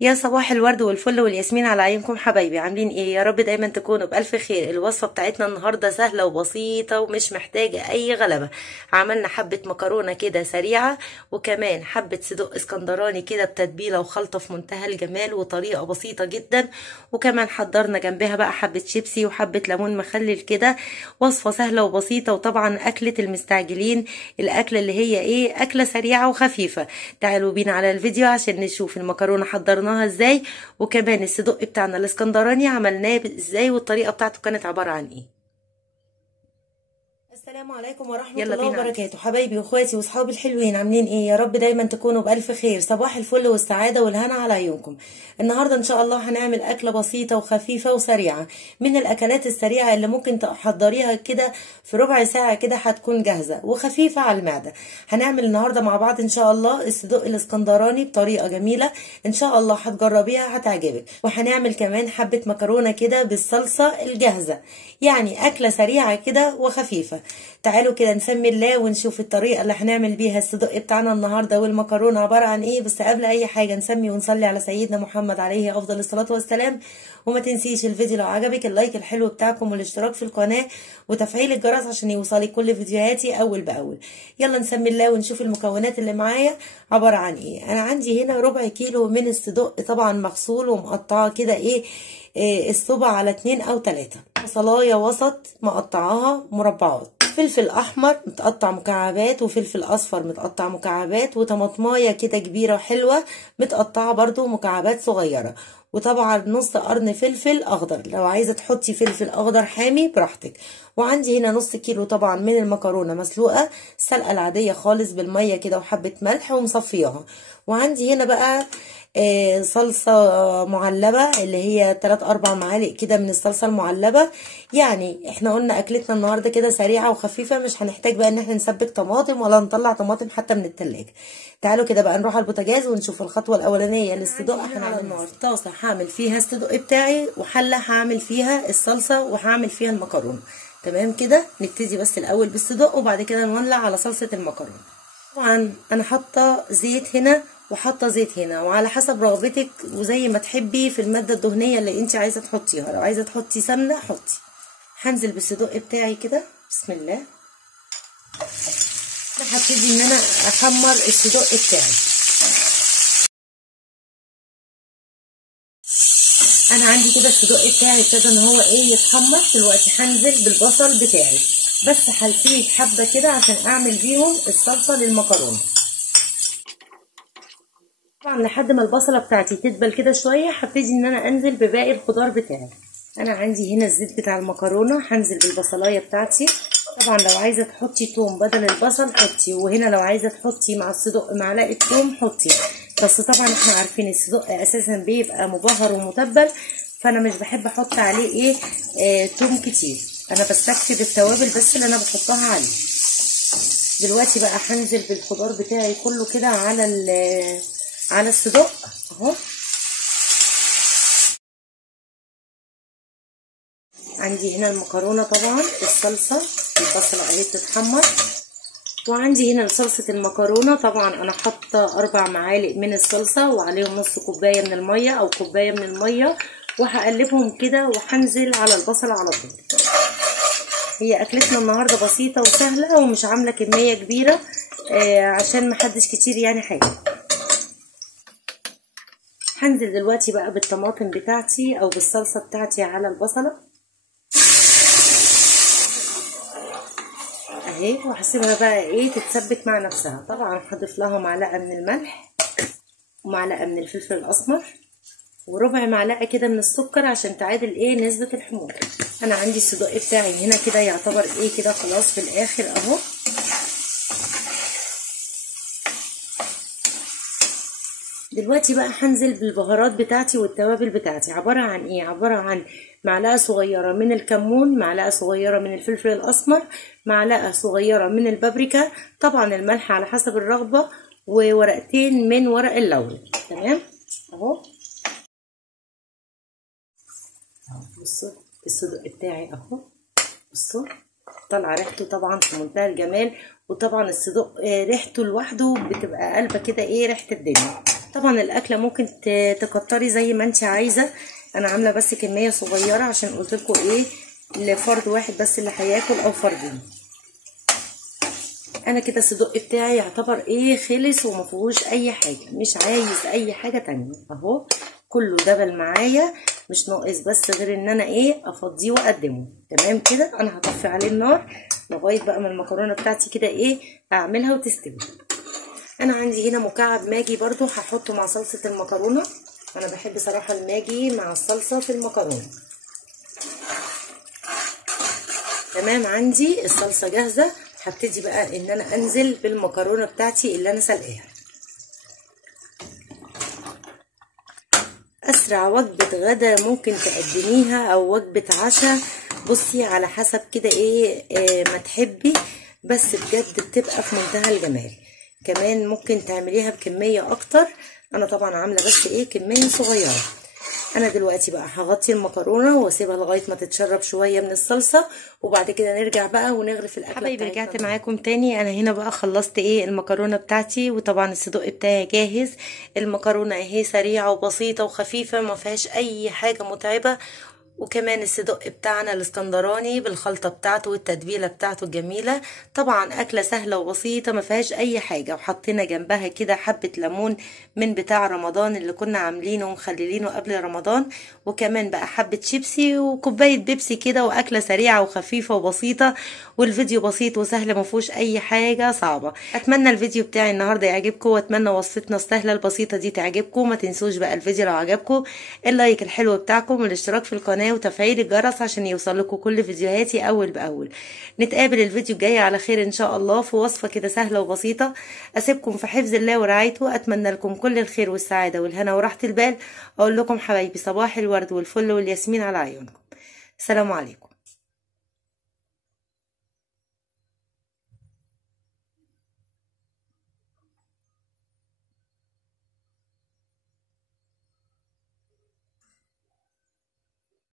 يا صباح الورد والفل والياسمين على عينكم حبايبي، عاملين ايه؟ يا رب دايما تكونوا بألف خير. الوصفة بتاعتنا النهاردة سهلة وبسيطة ومش محتاجة اي غلبة. عملنا حبة مكرونة كده سريعة، وكمان حبة صدق اسكندراني كده بتتبيلة وخلطة في منتهى الجمال وطريقة بسيطة جدا. وكمان حضرنا جنبها بقى حبة شيبسي وحبة ليمون مخلل كده. وصفة سهلة وبسيطة، وطبعا أكلة المستعجلين، الأكلة اللي هي ايه، أكلة سريعة وخفيفة. تعالوا بينا على الفيديو عشان نشوف المكرونة حضرناها ازاي، وكمان الصدق بتاعنا الاسكندراني عملناه ازاي، والطريقه بتاعته كانت عباره عن ايه. السلام عليكم ورحمة الله وبركاته، حبايبي واخواتي واصحابي الحلوين، عاملين ايه؟ يا رب دايما تكونوا بألف خير. صباح الفل والسعادة والهنا على عيونكم. النهاردة ان شاء الله هنعمل أكلة بسيطة وخفيفة وسريعة، من الأكلات السريعة اللي ممكن تحضريها كده في ربع ساعة كده، هتكون جاهزة وخفيفة على المعدة. هنعمل النهاردة مع بعض ان شاء الله الصدق الاسكندراني بطريقة جميلة، ان شاء الله هتجربيها هتعجبك. وهنعمل كمان حبة مكرونة كده بالصلصة الجاهزة، يعني أكلة سريعة كده وخفيفة. تعالوا كده نسمي الله ونشوف الطريقة اللي هنعمل بيها الصدق بتاعنا النهاردة والمكرونة عبارة عن ايه. بس قبل اي حاجة نسمي ونصلي على سيدنا محمد عليه افضل الصلاة والسلام. وما تنسيش الفيديو لو عجبك اللايك الحلو بتاعكم والاشتراك في القناة وتفعيل الجرس عشان يوصلك كل فيديوهاتي اول باول. يلا نسمي الله ونشوف المكونات اللي معايا عبارة عن ايه. انا عندي هنا ربع كيلو من الصدق، طبعا مغسول ومقطعه كده ايه، الصبع على 2 أو 3. بصلاية وسط مقطعاها مربعات، فلفل احمر متقطع مكعبات، وفلفل اصفر متقطع مكعبات، وطماطمايه كده كبيره حلوه متقطعه برضو مكعبات صغيره، وطبعا نص قرن فلفل اخضر، لو عايزه تحطي فلفل اخضر حامي براحتك. وعندي هنا نص كيلو طبعا من المكرونه مسلوقه، السلقه العاديه خالص بالميه كده وحبه ملح ومصفياها. وعندي هنا بقى صلصة معلبة، اللي هي 3-4 معالق كده من الصلصة المعلبة. يعني احنا قلنا اكلتنا النهاردة كده سريعة وخفيفة، مش هنحتاج بقى ان احنا نسبك طماطم ولا نطلع طماطم حتى من التلاجة. تعالوا كده بقى نروح على البوتاجاز ونشوف الخطوة الاولانية للصدق. احنا على النار طاسة هعمل فيها الصدق بتاعي، وحلة هعمل فيها الصلصة وهعمل فيها المكرونة. تمام كده، نبتدي بس الاول بالصدق وبعد كده نولع على صلصة المكرونة. طبعا انا حاطه زيت هنا وحاطه زيت هنا، وعلى حسب رغبتك وزي ما تحبي في الماده الدهنيه اللي انت عايزه تحطيها. لو عايزه تحطي سمنه حطي. هنزل بالصدق بتاعي كده، بسم الله. انا هبتدي ان انا احمر الصدق بتاعي. انا عندي كده الصدق بتاعي ابتدى ان هو ايه يتحمر. دلوقتي هنزل بالبصل بتاعي، بس هسيب حبه كده عشان اعمل بيهم الصلصه للمكرونه. طبعا لحد ما البصله بتاعتي تدبل كده شويه، هبتدي ان انا انزل بباقي الخضار بتاعي. انا عندي هنا الزيت بتاع المكرونه، هنزل بالبصلايه بتاعتي. طبعا لو عايزه تحطي توم بدل البصل حطي، وهنا لو عايزه تحطي مع الصدق معلقه توم حطي. بس طبعا احنا عارفين الصدق اساسا بيبقى مبهر ومتبل، فانا مش بحب احط عليه توم كتير. انا بستكفي بالتوابل بس اللي انا بحطها عليه. دلوقتي بقى هنزل بالخضار بتاعي كله كده على الصدق اهو. عندي هنا المكرونه طبعا، الصلصه، البصله اهي بتتحمر. وعندي هنا صلصه المكرونه، طبعا انا حاطه 4 معالق من الصلصه وعليهم نص كوبايه من الميه او كوبايه من الميه، وهقلبهم كده وهنزل على البصل على طول. هي اكلتنا النهارده بسيطه وسهله ومش عامله كميه كبيره عشان محدش كتير يعني حاجه. هنزل دلوقتي بقى بالطماطم بتاعتي او بالصلصه بتاعتي على البصله اهي، وهسيبها بقى ايه تتسبك مع نفسها. طبعا هضيف لها معلقه من الملح ومعلقه من الفلفل الاسمر وربع معلقه كده من السكر عشان تعادل ايه نسبه الحموضه. انا عندي الصدق بتاعي هنا كده يعتبر ايه كده خلاص في الاخر اهو. دلوقتي بقى هنزل بالبهارات بتاعتي والتوابل بتاعتي. عبارة عن ايه؟ عبارة عن معلقة صغيرة من الكمون، معلقة صغيرة من الفلفل الأسمر، معلقة صغيرة من البابريكا، طبعا الملح على حسب الرغبة، وورقتين من ورق اللوري. تمام اهو. بصوا الصدق بتاعي اهو، بصوا طالعه ريحته طبعا في منتهى الجمال. وطبعا الصدق ريحته لوحده بتبقى قلبه كده ايه ريحه الدنيا. طبعا الاكله ممكن تكتري زي ما انت عايزه، انا عامله بس كميه صغيره عشان قلت لكم ايه لفرد واحد بس اللي هياكل او فردين. انا كده الصدق بتاعي يعتبر ايه خلص وما فيهوش اي حاجه، مش عايز اي حاجه تانية اهو كله دبل معايا، مش ناقص بس غير ان انا ايه افضيه واقدمه. تمام كده انا هطفي عليه النار لغايه بقى ما المكرونه بتاعتي كده ايه اعملها وتستوي. انا عندي هنا مكعب ماجي برضو هحطه مع صلصه المكرونه، انا بحب صراحه الماجي مع الصلصه في المكرونه. تمام عندي الصلصه جاهزه، هبتدي بقى ان انا انزل بالمكرونه بتاعتي اللي انا سلقاها. اسرع وجبه غدا ممكن تقدميها او وجبه عشاء، بصي على حسب كده ايه ما تحبي، بس بجد بتبقى في منتهى الجمال. كمان ممكن تعمليها بكميه اكتر، انا طبعا عامله بس ايه كميه صغيره. انا دلوقتي بقى هغطي المكرونه واسيبها لغايه ما تتشرب شويه من الصلصه، وبعد كده نرجع بقى ونغرف الاكله. حبايبي رجعت معاكم تاني، انا هنا بقى خلصت ايه المكرونه بتاعتي، وطبعا الصدق بتاعي جاهز. المكرونه اهي سريعه وبسيطه وخفيفه ما فيهاش اي حاجه متعبه، وكمان الصدق بتاعنا الاسكندراني بالخلطه بتاعته والتتبيله بتاعته الجميله. طبعا اكله سهله وبسيطه ما فيهاش اي حاجه، وحطينا جنبها كده حبه ليمون من بتاع رمضان اللي كنا عاملينه ومخليينه قبل رمضان، وكمان بقى حبه شيبسي وكوبايه بيبسي كده، واكله سريعه وخفيفه وبسيطه، والفيديو بسيط وسهل ما فيهوش اي حاجه صعبه. اتمنى الفيديو بتاعي النهارده يعجبكم، واتمنى وصفتنا السهله البسيطه دي تعجبكم. ما تنسوش بقى الفيديو لو عجبكم اللايك الحلو بتاعكم والاشتراك في القناه وتفعيل الجرس عشان يوصل لكم كل فيديوهاتي اول باول. نتقابل الفيديو الجاي على خير ان شاء الله في وصفه كده سهله وبسيطه. اسيبكم في حفظ الله ورعايته، اتمنى لكم كل الخير والسعاده والهنا وراحه البال. اقول لكم حبايبي صباح الورد والفل والياسمين على عيونكم. السلام عليكم.